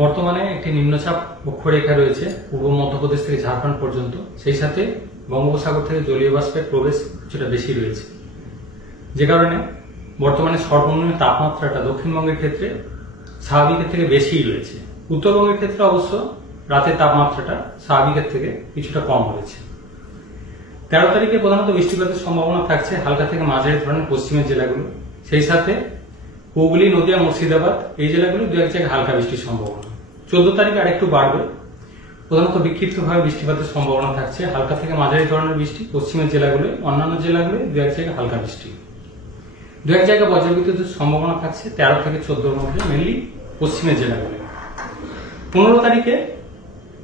বর্তমানে একটি নিম্নচাপ অক্ষরেখা রয়েছে পূর্ব মধ্যপ্রদেশ থেকে ঝাড়খণ্ড পর্যন্ত। সেই সাথে বঙ্গোপসাগর থেকে জলীয় বাষ্পের প্রবেশ কিছুটা বেশি রয়েছে, যে কারণে বর্তমানে সর্বনিম্ন তাপমাত্রাটা দক্ষিণবঙ্গের ক্ষেত্রে স্বাভাবিকের থেকে বেশিই রয়েছে। উত্তরবঙ্গের ক্ষেত্রে অবশ্য রাতের তাপমাত্রাটা স্বাভাবিকের থেকে কিছুটা কম রয়েছে। 13 তারিখে প্রধানত বৃষ্টিপাতের সম্ভাবনা থাকছে হালকা থেকে মাঝারি ধরনের পশ্চিমের জেলাগুলো, সেই সাথে হুগলি, নদিয়া, মুর্শিদাবাদ এই জেলাগুলো দু এক জায়গায় হালকা বৃষ্টির সম্ভাবনা। 14 তারিখে আরেকটু বাড়বে, প্রধানত বিক্ষিপ্তভাবে বৃষ্টিপাতের সম্ভাবনা থাকছে হালকা থেকে মাঝারি ধরনের বৃষ্টি পশ্চিমের জেলাগুলো, অন্যান্য জেলাগুলো দু এক জায়গায় হালকা বৃষ্টি। দু এক জায়গায় বজ্রবিদ্যুতের সম্ভাবনা থাকছে 13 থেকে 14-র মধ্যে, মেনলি পশ্চিমের জেলাগুলো। 15 তারিখে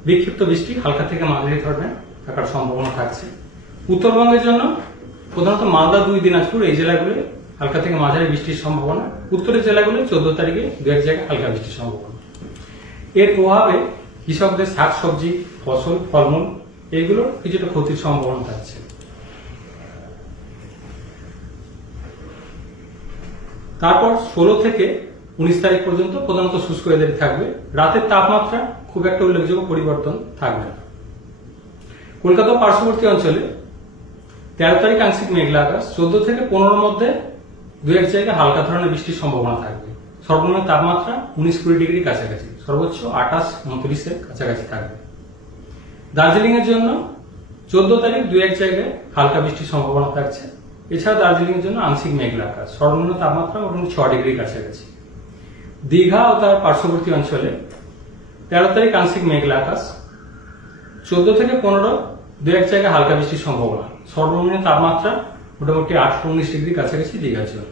বিক্ষিপ্ত বৃষ্টি হালকা থেকে মাঝারি ধরনের থাকার সম্ভাবনা থাকছে। উত্তরবঙ্গের জন্য প্রধানত মালদা, 2 দিনাজপুর এই জেলাগুলো হালকা থেকে মাঝারি বৃষ্টির সম্ভাবনা। উত্তরের জেলাগুলো 14 তারিখে দু এক জায়গায় হালকা বৃষ্টির সম্ভাবনা। এর প্রভাবে কৃষকদের শাকসবজি, ফসল, ফলমূল এইগুলো কিছুটা ক্ষতির সম্ভাবনা থাকছে। তারপর 16 থেকে 19 তারিখ পর্যন্ত প্রধানত শুষ্ক ওয়েদার থাকবে। রাতের তাপমাত্রা খুব একটা উল্লেখযোগ্য পরিবর্তন থাকবে না। কলকাতা পার্শ্ববর্তী অঞ্চলে 13 তারিখ আংশিক মেঘলা আকাশ, 14 থেকে 15-র মধ্যে দু এক জায়গায় হালকা ধরনের বৃষ্টির সম্ভাবনা থাকবে। সর্বনিম্ন তাপমাত্রা 19-20 ডিগ্রির কাছাকাছি, সর্বোচ্চ 28-29-এর কাছাকাছি থাকবে। দার্জিলিং এর জন্য 14 তারিখ দু এক জায়গায় হালকা বৃষ্টির সম্ভাবনা থাকছে। এছাড়া দার্জিলিং এর জন্য আংশিক মেঘলা আকাশ, সর্বনিম্ন তাপমাত্রা মোটামুটি 6 ডিগ্রির কাছাকাছি। দীঘা ও তার পার্শ্ববর্তী অঞ্চলে 13 তারিখ আংশিক মেঘলা আকাশ, 14 থেকে 15 দু এক জায়গায় হালকা বৃষ্টির সম্ভাবনা। সর্বনিম্ন তাপমাত্রা মোটামুটি 18-19 ডিগ্রির কাছাকাছি দীঘার জন্য।